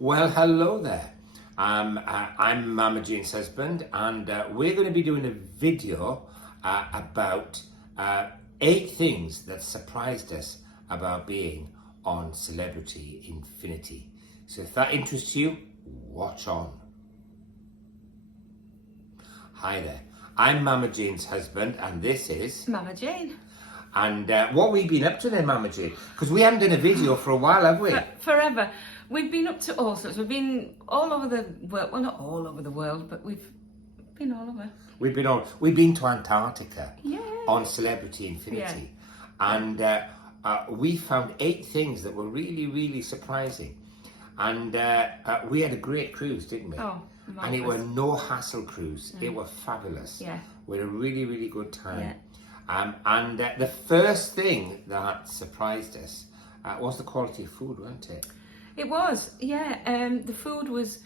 Well, hello there. I'm Mama Jane's husband, and we're going to be doing a video about 8 things that surprised us about being on Celebrity Infinity. So if that interests you, watch on. Hi there. I'm Mama Jane's husband, and this is Mama Jane. And what we've been up to then, Mama Jane? Because we haven't done a video for a while, have we? Forever. We've been up to all sorts. We've been all over the world. Well, not all over the world, but we've been all over. We've been to Antarctica. Yeah. On Celebrity Infinity. Yeah. And we found 8 things that were really, really surprising. And we had a great cruise, didn't we? Oh, marvelous. And it was no hassle cruise. It was fabulous. Yeah. We had a really, really good time. Yeah. And the first thing that surprised us was the quality of food, wasn't it? It was, yeah. The food was,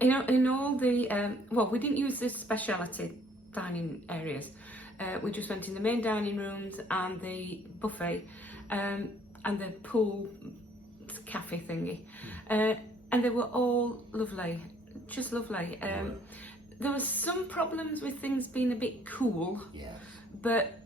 in all the, well, we didn't use the speciality dining areas. We just went in the main dining rooms and the buffet and the pool cafe thingy. And they were all lovely, just lovely. There were some problems with things being a bit cool. Yes. But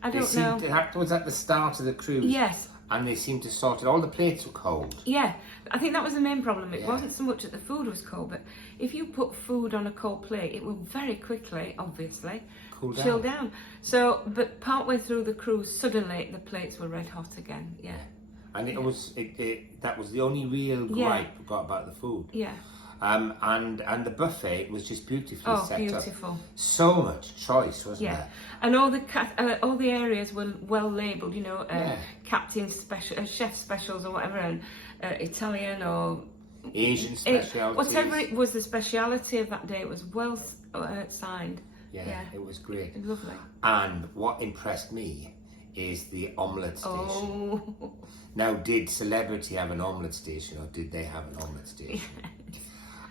I don't know. That was at the start of the cruise. Yes. And they seemed to sort it. All the plates were cold. Yeah, I think that was the main problem. It wasn't so much that the food was cold, but if you put food on a cold plate, it will very quickly, obviously, chill down. So, but partway through the cruise, suddenly the plates were red hot again. Yeah. And that was the only real gripe we got about the food. Yeah. And the buffet was just beautifully set up. Beautiful. So much choice, wasn't there? And all the areas were well labelled, captain special, chef specials or whatever, and Italian or Asian specialities. Whatever it was, the speciality of that day, it was well signed. Yeah, it was great. It was lovely. And what impressed me is the omelette station. Oh. Now, did Celebrity have an omelette station, or did they have an omelette station?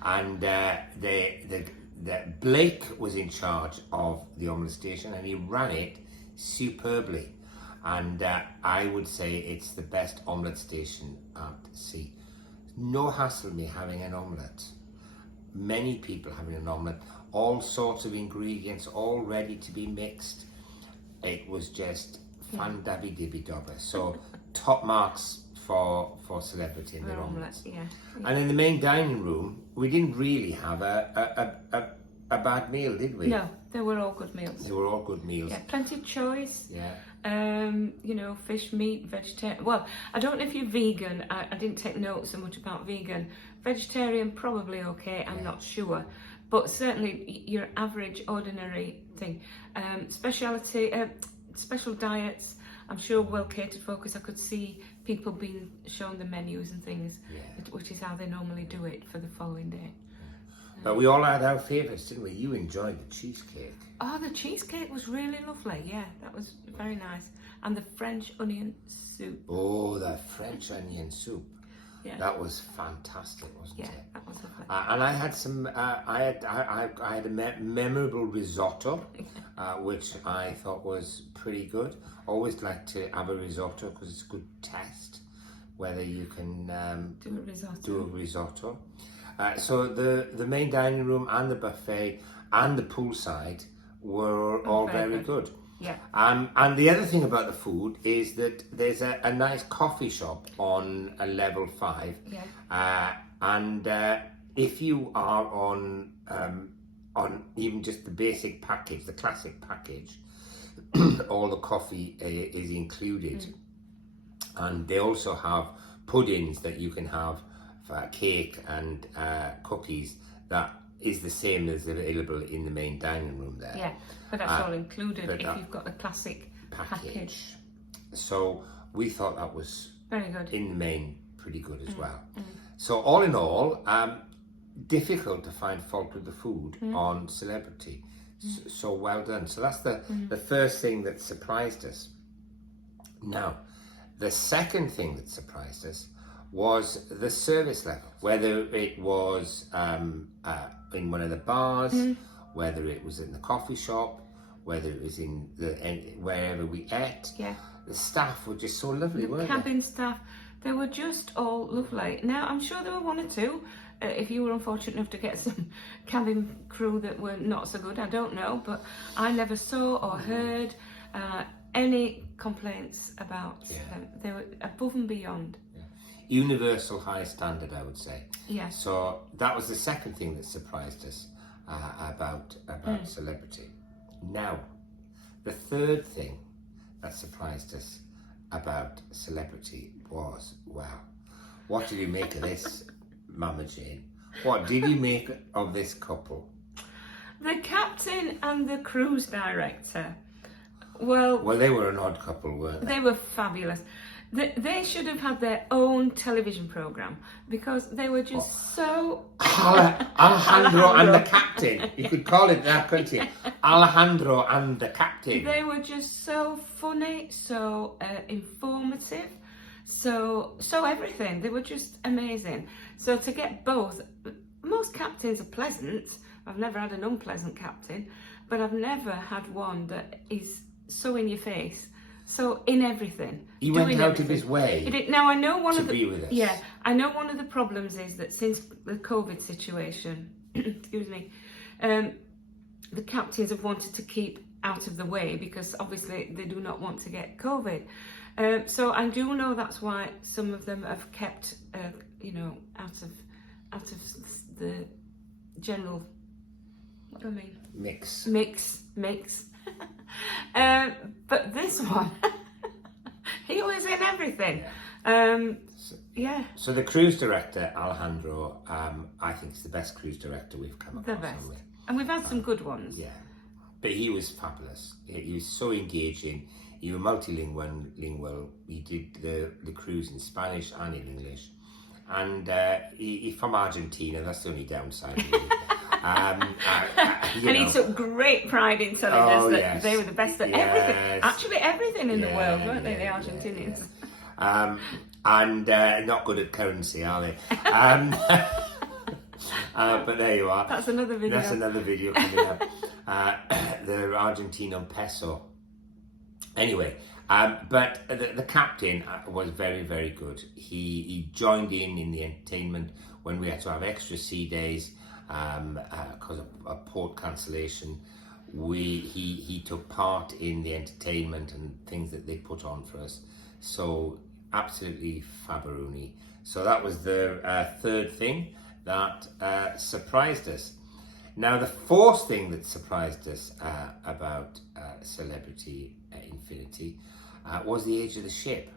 And Blake was in charge of the omelette station, and he ran it superbly. And I would say it's the best omelette station at sea. No hassle me having an omelette. Many people having an omelette. All sorts of ingredients, all ready to be mixed. It was just fan-dabby-dibby-dobber. So top marks for Celebrity in their omelettes. Yeah. And in the main dining room, we didn't really have a bad meal, did we? No, they were all good meals. They were all good meals. Yeah, plenty of choice. Yeah. Fish, meat, vegetarian. Well, I don't know if you're vegan. I didn't take note so much about vegan. Vegetarian, probably okay. I'm not sure. But certainly your average, ordinary thing. Special diets, I'm sure well catered for, because I could see people being shown the menus and things, which is how they normally do it for the following day. But we all had our favourites, didn't we? You enjoyed the cheesecake. Oh, the cheesecake was really lovely. Yeah, that was very nice. And the French onion soup. Oh, the French onion soup. Yeah. That was fantastic, wasn't it? Yeah, that was lovely. And I had some. I had a memorable risotto, which I thought was pretty good. Always like to have a risotto because it's a good test whether you can do a risotto. So the main dining room and the buffet and the poolside were all very good. Yeah. And the other thing about the food is that there's a nice coffee shop on a level 5. Yeah. And if you are on even just the basic package, the classic package, all the coffee is included. And they also have puddings that you can have, for cake and cookies that is the same as available in the main dining room there. Yeah, but that's all included if you've got the classic package. So we thought that was very good. In the main, pretty good as well. So all in all, difficult to find fault with the food on Celebrity. So well done. So that's the first thing that surprised us. Now, the second thing that surprised us was the service level, whether it was in one of the bars, whether it was in the coffee shop, whether it was in wherever we ate. Yeah. The staff were just so lovely, weren't they? Cabin staff, They were just all lovely. Now, I'm sure there were one or two. If you were unfortunate enough to get some cabin crew that were not so good, I don't know, but I never saw or heard any complaints about them. They were above and beyond. Universal high standard, I would say. Yes. So that was the second thing that surprised us about Celebrity. Now, the third thing that surprised us about Celebrity was, wow, what did you make of this, Mama Jane? What did you make of this couple? The captain and the cruise director. Well, they were an odd couple, weren't they? They were fabulous. They should have had their own television programme because they were just so... Alejandro and the captain. You could call it that, couldn't you? Alejandro and the captain. They were just so funny, so informative, so everything. They were just amazing. So to get both... Most captains are pleasant. I've never had an unpleasant captain, but I've never had one that is so in your face. So in everything, he went out of his way. He did. Now I know one of the be with us. Yeah, I know one of the problems is that since the COVID situation, excuse me, the captains have wanted to keep out of the way because obviously they do not want to get COVID. So I do know that's why some of them have kept, out of the general. What do I mean? Mix. But this one, he was in everything. So the cruise director, Alejandro, I think is the best cruise director we've come across. The best. And we've had some good ones. Yeah. But he was fabulous. He was so engaging. He was multilingual. He did the cruise in Spanish and in English. And he's from Argentina. That's the only downside, really. And he took great pride in telling us that they were the best at everything. Actually, everything in the world, weren't they, the Argentinians? And not good at currency, are they? But there you are. That's another video. That's another video coming up. The Argentinian peso. Anyway, but the captain was very, very good. He joined in the entertainment when we had to have extra sea days. Because of port cancellation, he took part in the entertainment and things that they put on for us. So absolutely fabaroonie. So that was the third thing that surprised us. Now the fourth thing that surprised us about Celebrity Infinity was the age of the ship,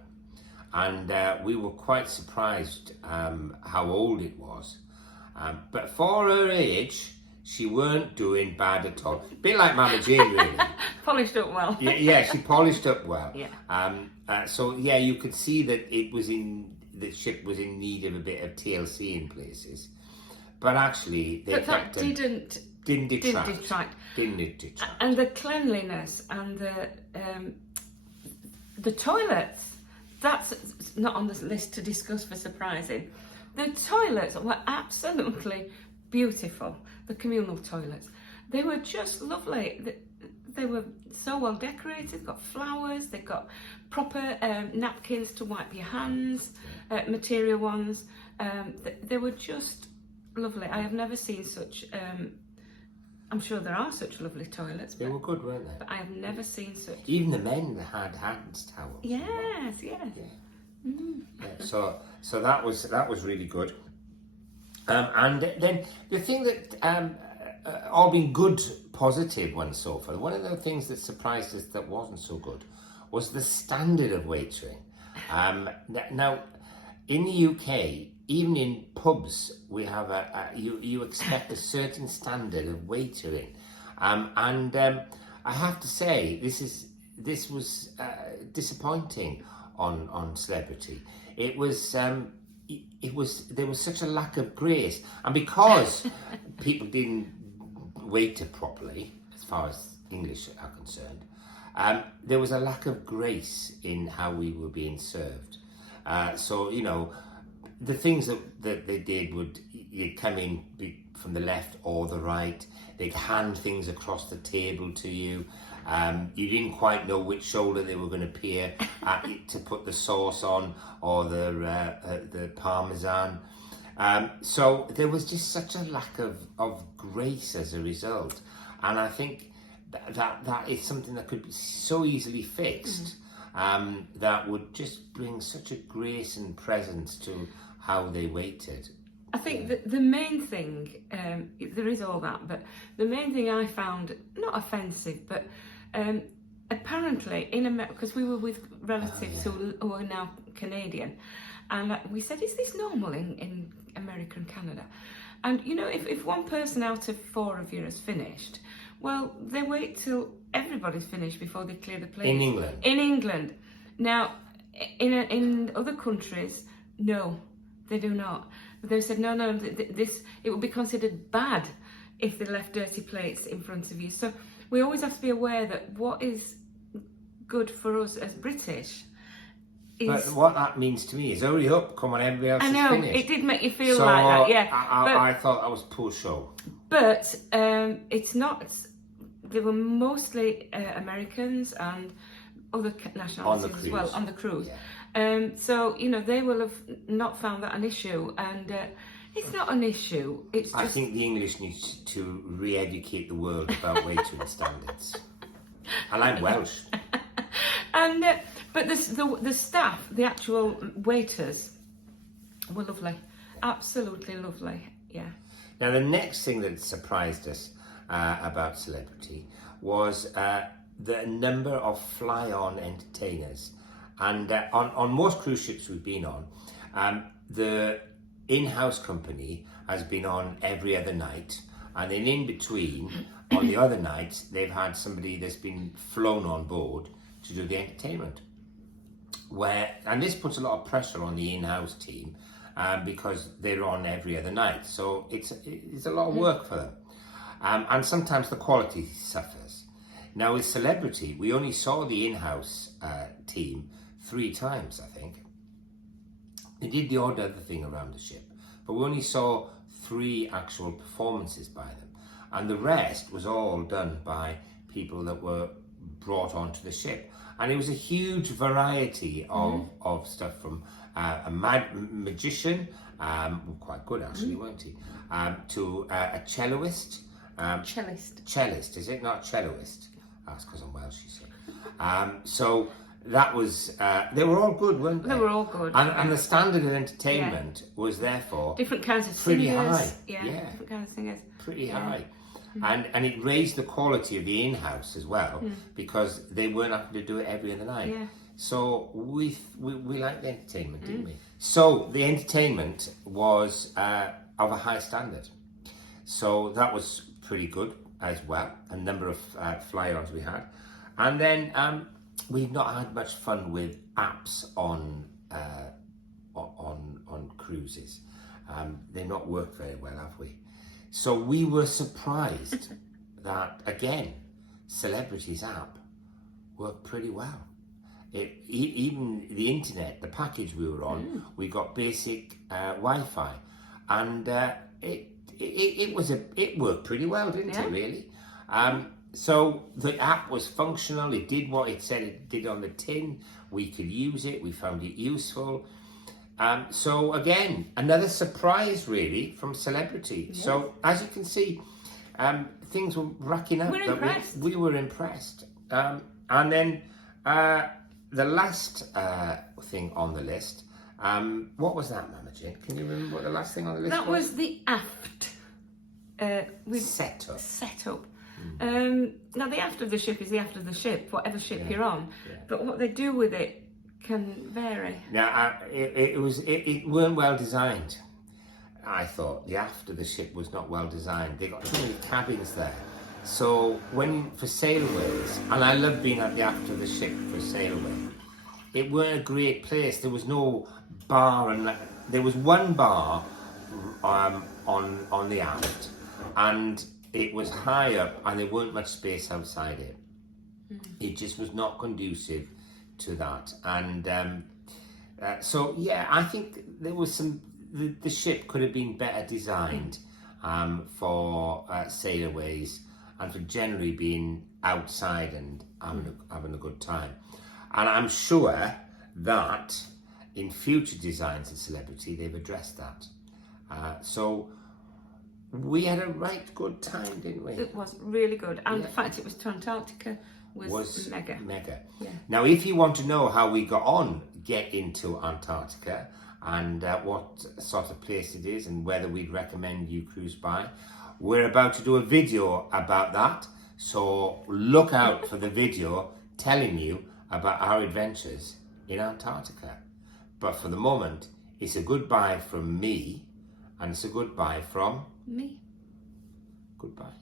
and we were quite surprised how old it was. But for her age, she weren't doing bad at all. A bit like Mama Jane, really. Polished up well. Yeah, she polished up well. Yeah. So yeah, you could see that the ship was in need of a bit of TLC in places, but actually that didn't detract. And the cleanliness and the toilets. That's not on the list to discuss for surprising. The toilets were absolutely beautiful, the communal toilets. They were just lovely. They were so well decorated, they've got flowers, they've got proper napkins to wipe your hands, material ones. They were just lovely. I have never seen such, I'm sure there are such lovely toilets. They were good, weren't they? But I have never seen such. Even the men had hands towels. Yes. Yeah. So that was really good, and then the thing that all been good, positive ones so far. One of the things that surprised us that wasn't so good was the standard of waitering. Now, in the UK, even in pubs, we have you expect a certain standard of waitering, and I have to say this was disappointing on Celebrity. There was such a lack of grace, and because people didn't waiter properly, as far as English are concerned, there was a lack of grace in how we were being served. So the things that they did would, you'd come in from the left or the right, they'd hand things across the table to you, You didn't quite know which shoulder they were going to peer at to put the sauce on, or the parmesan. So there was just such a lack of grace as a result. And I think that is something that could be so easily fixed, that would just bring such a grace and presence to how they waited. I think that the main thing, there is all that, but the main thing I found, not offensive, but apparently in America, because we were with relatives who are now Canadian, and we said, is this normal in America and Canada? And you know, if one person out of 4 of you has finished, well, they wait till everybody's finished before they clear the plate. In England? In England. Now, in other countries, no, they do not. But they said, no, it would be considered bad if they left dirty plates in front of you. So we always have to be aware that what is good for us as British is... But what that means to me is, hurry up, come on, everybody else I know, is finished. it did make you feel like that, yeah. I thought that was poor show. But it's not... They were mostly Americans and other nationalities as well, on the cruise. Yeah. So, you know, they will have not found that an issue, and it's not an issue. It's just... I think the English needs to re-educate the world about waitering standards. And I'm Welsh. And but the staff, the actual waiters, were lovely, absolutely lovely. Yeah. Now the next thing that surprised us about Celebrity was the number of fly-on entertainers. And on most cruise ships we've been on, the in-house company has been on every other night, and then in between, on the other nights, they've had somebody that's been flown on board to do the entertainment. And this puts a lot of pressure on the in-house team, because they're on every other night. So it's a lot of work for them. And sometimes the quality suffers. Now with Celebrity, we only saw the in-house team 3 times, I think. They did the odd other thing around the ship, but we only saw 3 actual performances by them. And the rest was all done by people that were brought onto the ship. And it was a huge variety of stuff, from a magician, quite good actually, weren't he? To a celloist. Cellist, is it? Not celloist. That's because I'm Welsh, you see. So that was, they were all good, weren't they? They were all good. And the standard of entertainment was therefore different kinds of pretty singers. high. Yeah, different kinds of singers. Pretty high. And it raised the quality of the in-house as well, because they weren't having to do it every other night. Yeah. So we liked the entertainment, didn't we? So the entertainment was of a high standard. So that was pretty good as well. A number of fly-ons we had. And then we've not had much fun with apps on cruises. They've not worked very well, have we? So we were surprised that, again, Celebrity's app worked pretty well. Even the internet, the package we were on, we got basic Wi-Fi, and it worked pretty well, didn't it? Really. So the app was functional. It did what it said it did on the tin. We could use it. We found it useful. So again, another surprise really from Celebrity. Yes. So as you can see, things were racking up. We were impressed. And then the last thing on the list, what was that, Mama Jane? Can you remember what the last thing on the list was? That was the aft. Setup. Now the aft of the ship is the aft of the ship, whatever ship you're on. Yeah. But what they do with it can vary. Now it weren't well designed. I thought the aft of the ship was not well designed. They got too many cabins there. So for sailways, and I love being at the aft of the ship for sailway, it weren't a great place. There was no bar, and there was one bar on the aft, and it was high up, and there weren't much space outside it. It just was not conducive to that. And so yeah, I think there was the ship could have been better designed for sailways, and for generally being outside and having a good time. And I'm sure that in future designs of Celebrity, they've addressed that. So we had a right good time, didn't we? It was really good. And the fact it was to Antarctica was mega. Yeah. Now, if you want to know how we got on get into Antarctica and what sort of place it is and whether we'd recommend you cruise by, we're about to do a video about that. So look out for the video telling you about our adventures in Antarctica. But for the moment, it's a goodbye from me and it's a goodbye from Me. Goodbye.